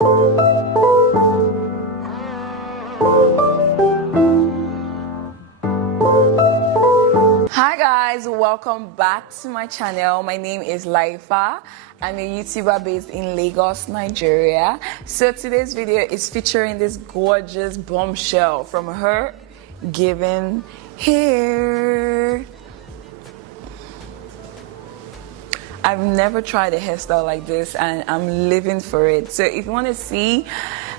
Hi guys, welcome back to my channel. My name is Laifa. I'm a YouTuber based in Lagos, Nigeria. So today's video is featuring this gorgeous bombshell from HerGivenHair. I've never tried a hairstyle like this and I'm living for it. So if you want to see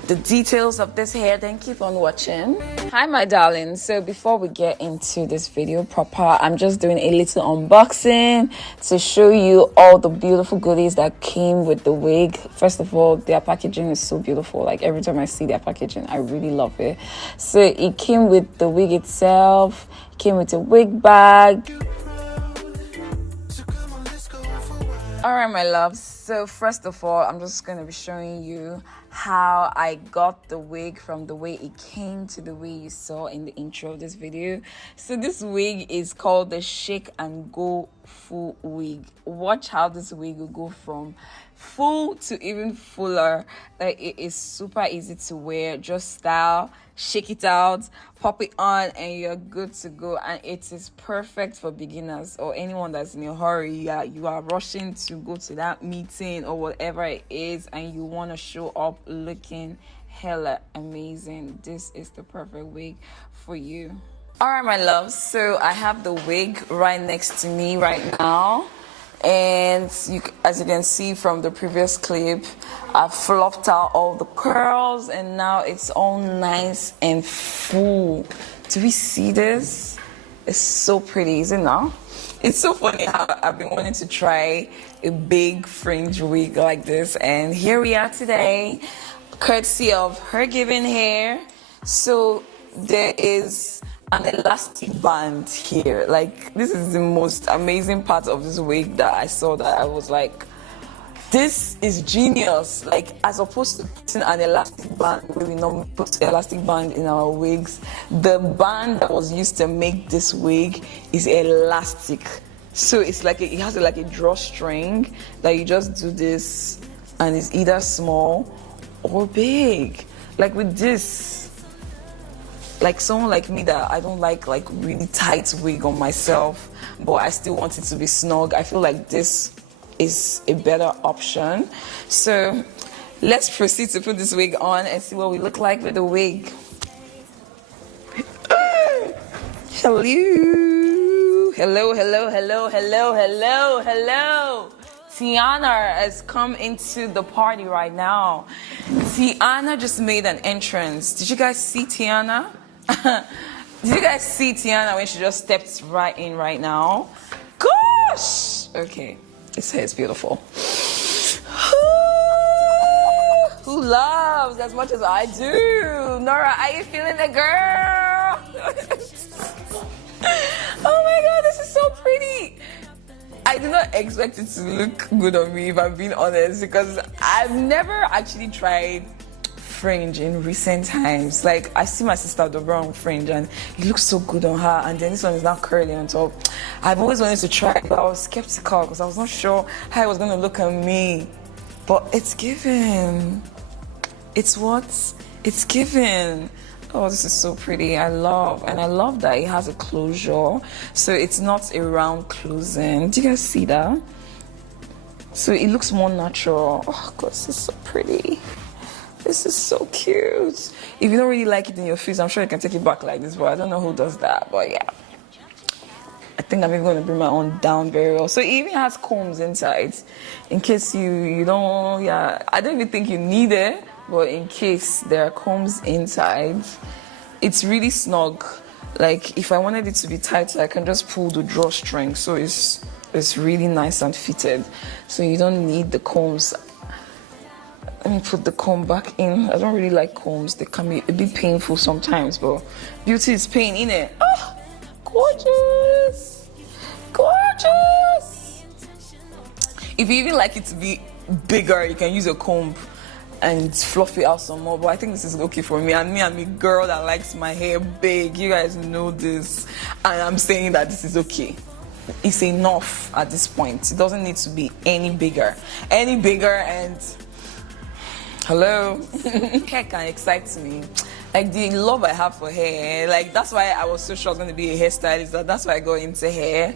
the details of this hair, then keep on watching. Hi my darlings, so before we get into this video proper, I'm just doing a little unboxing to show you all the beautiful goodies that came with the wig. First of all, their packaging is so beautiful. Like every time I see their packaging, I really love it. So it came with the wig itself, it came with a wig bag. All right my loves, so first of all, I'm just going to be showing you how I got the wig from the way it came to the way you saw in the intro of this video. So this wig is called the Shake and Go Full Wig. Watch how this wig will go from full to even fuller. Like it is super easy to wear. Just style, shake it out, pop it on, and you're good to go. And it is perfect for beginners or anyone that's in a hurry. You are rushing to go to that meeting or whatever it is, and you want to show up looking hella amazing. This is the perfect wig for you. All right my loves, so I have the wig right next to me right now, and as you can see from the previous clip, I've flopped out all the curls and now it's all nice and full. Do we see this? It's so pretty, is it not? It's so funny how I've been wanting to try a big fringe wig like this, and here we are today, courtesy of HerGivenHair. So there is an elastic band here. Like this is the most amazing part of this wig that I saw, that I was like, this is genius. Like as opposed to putting an elastic band where we normally put elastic band in our wigs, the band that was used to make this wig is elastic. So it's like it has like a drawstring that you just do this and it's either small or big. Like with this, like someone like me that I don't like really tight wig on myself, but I still want it to be snug, I feel like this is a better option. So let's proceed to put this wig on and see what we look like with the wig. Hello, hello, hello, hello, hello, hello, hello. Tiana has come into the party right now. Tiana just made an entrance. Did you guys see Tiana? Did you guys see Tiana when she just stepped right in right now? Gosh! Okay, this hair is beautiful. Who loves as much as I do? Nora, are you feeling it, girl? Oh my god, this is so pretty. I did not expect it to look good on me, if I'm being honest, because I've never actually tried Fringe in recent times. Like I see my sister Dobra on Fringe and it looks so good on her, and then this one is not curly on top. I've always wanted to try it, but I was skeptical because I was not sure how it was going to look on me. But it's given. It's what? It's given. Oh, this is so pretty. I love that it has a closure, so it's not a round closing. Do you guys see that? So it looks more natural. Oh god, this is so pretty. This is so cute. If you don't really like it in your face, I'm sure you can take it back like this, but I don't know who does that. But yeah, I think I'm even going to bring my own down very well. So it even has combs inside, in case you don't, yeah, I don't even think you need it, but in case there are combs inside, it's really snug. Like if I wanted it to be tighter, I can just pull the drawstring, so it's really nice and fitted, so you don't need the combs. Let me put the comb back in. I don't really like combs. They can be a bit painful sometimes, but beauty is pain, innit? Oh, gorgeous. Gorgeous. If you even like it to be bigger, you can use a comb and fluff it out some more, but I think this is okay for me. And I'm a girl that likes my hair big. You guys know this, and I'm saying that this is okay. It's enough at this point. It doesn't need to be any bigger, and Hello. Hair can excite me. Like the love I have for hair, like that's why I was so sure I was going to be a hairstylist. That's why I got into hair.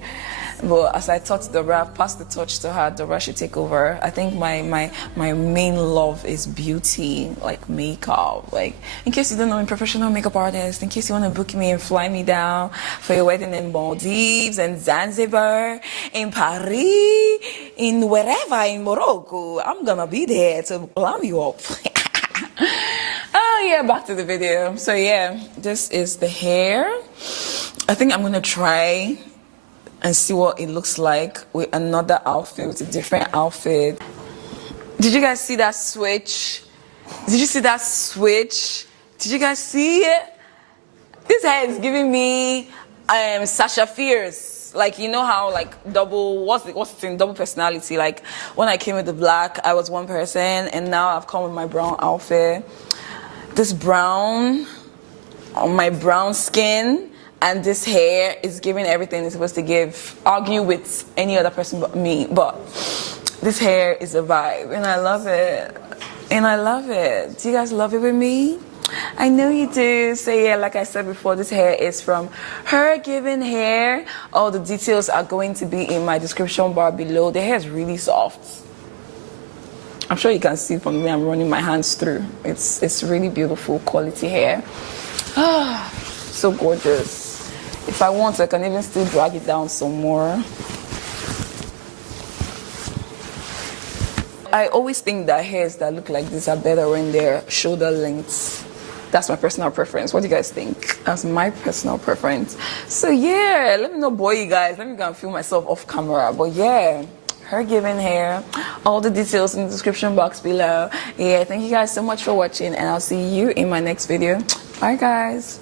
But as I taught Dora, passed the torch to her, Dora should take over. I think my main love is beauty, like makeup. Like, in case you don't know, I'm a professional makeup artist. In case you want to book me and fly me down for your wedding in Maldives and Zanzibar, in Paris, in wherever, in Morocco, I'm gonna be there to glam you up. Oh yeah, back to the video. So yeah, this is the hair. I think I'm gonna try and see what it looks like with another outfit, with a different outfit. Did you guys see that switch? Did you see that switch? Did you guys see it? This hair is giving me Sasha Fierce. Like, you know how like double, what's the thing, double personality. Like when I came with the black, I was one person, and now I've come with my brown outfit. This brown, on my brown skin, and this hair is giving everything it's supposed to give. Argue with any other person but me, but this hair is a vibe, and I love it. And I love it. Do you guys love it with me? I know you do. So yeah, like I said before, this hair is from HerGivenHair. All the details are going to be in my description bar below. The hair is really soft. I'm sure you can see from the way I'm running my hands through. It's really beautiful quality hair. Ah, so gorgeous. If I want, I can even still drag it down some more. I always think that hairs that look like this are better when they're shoulder lengths. That's my personal preference. What do you guys think? That's my personal preference. So yeah, let me not bore you guys. Let me go and film myself off camera. But yeah, HerGivenHair. All the details in the description box below. Yeah, thank you guys so much for watching, and I'll see you in my next video. Bye guys.